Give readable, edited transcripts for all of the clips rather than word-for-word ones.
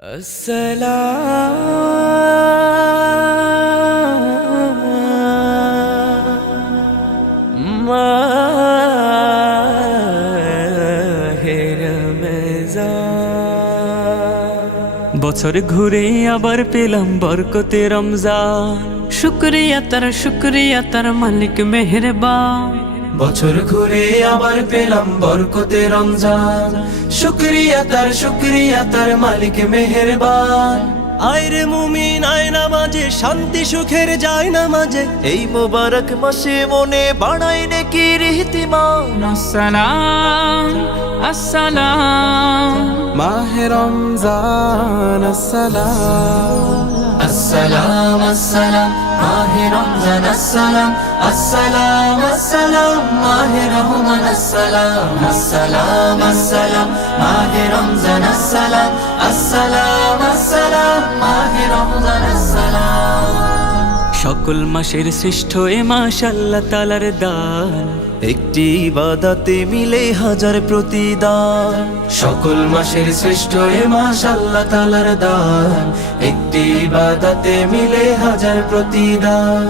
আসসালাম মাহে রমজান, বছর ঘুরে আবার পেলাম বরকতে রমজান। শুকরিয়া তার মালিক মেহেরবান। বছর ঘুরে আবার পেলাম বরকতে রমজান, শুকরিয়া তার মালিক মেহেরবান। আয়রে মুমিন আয় নামাজে, শান্তি সুখের যায় নামাজে, এই মোবারক মাসে মনে বাড়াই নেকির ইহতিমাম। আসসালাম আসসালাম মাহে রমজান আসসালাম, আসসালাম আসসালাম মাহে রমজান আসসালাম, আসসালাম আসসালাম মাহে রহমান আসসালাম, আসসালাম আসসালাম মাহে রমজান আসসালাম, আসসালাম আসসালাম মাহে রমজান আসসালাম। সকল মাসের শ্রেষ্ঠ এ মাস আল্লাহ তাআলার দান, একটি ইবাদতে মিলে হাজার প্রতিদান। সকল মাসের শ্রেষ্ঠ এ মাস আল্লাহ তাআলার দান, একটি ইবাদতে মিলে হাজার প্রতিদান।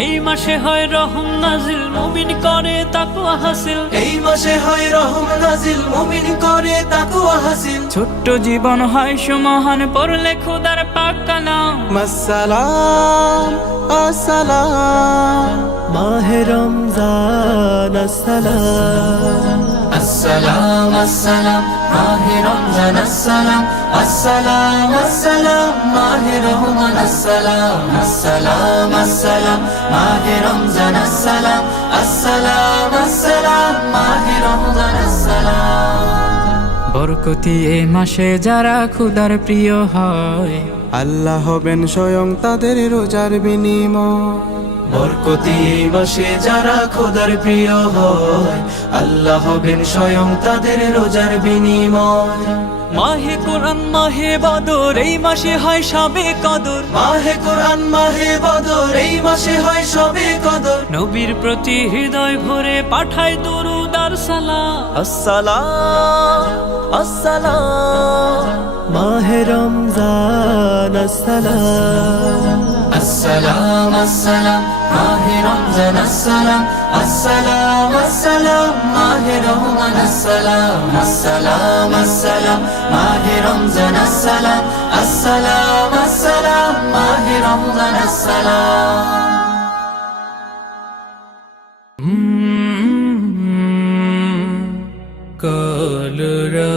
এই মাসে হয় রহম নাজিল, মুমিন করে তাকওয়া হাসিল। এই মাসে হয় রহম নাজিল, মুমিন করে তাকওয়া হাসিল। ছোট্ট জীবন হয় সুমহান, পড়লে খোদার পাক কালাম। আসসালাম আসসালাম মাহে রমজান আসসালাম, আসসালাম আসসালাম মাহে রমজান আসসালাম, আসসালাম আসসালাম মাহে রহমান আসসালাম, আসসালাম আসসালাম মাহে রমজান আসসালাম, আসসালাম আসসালাম মাহে রমজান আসসালাম। বরকতি এই মাসে যারা খোদার প্রিয় হয়, আল্লাহ হবেন স্বয়ং তাদের রোজার বিনিময়। বরকতি এই মাসে যারা খোদার প্রিয় হয়, আল্লাহ হবেন স্বয়ং তাদের রোজার বিনিময়। মাহে কোরআন মাহে বদর এই মাসে হয় সবে কদর। মাহে কোরআন মাহে বদর এই মাসে হয় সবে কদর। নবীর প্রতি হৃদয় ভরে পাঠায় দুরূদ আর সালাম। আসসালাম আসসালাম মাহে রমজান আসসালাম, আসসালাম আসসালাম মাহে রমজান আসসালাম, আসসালাম আসসালাম মাহে রহমান আসসালাম, আসসালাম আসসালাম মাহে রমজান আসসালাম, আসসালাম আসসালাম মাহে রমজান আসসালাম। কলরা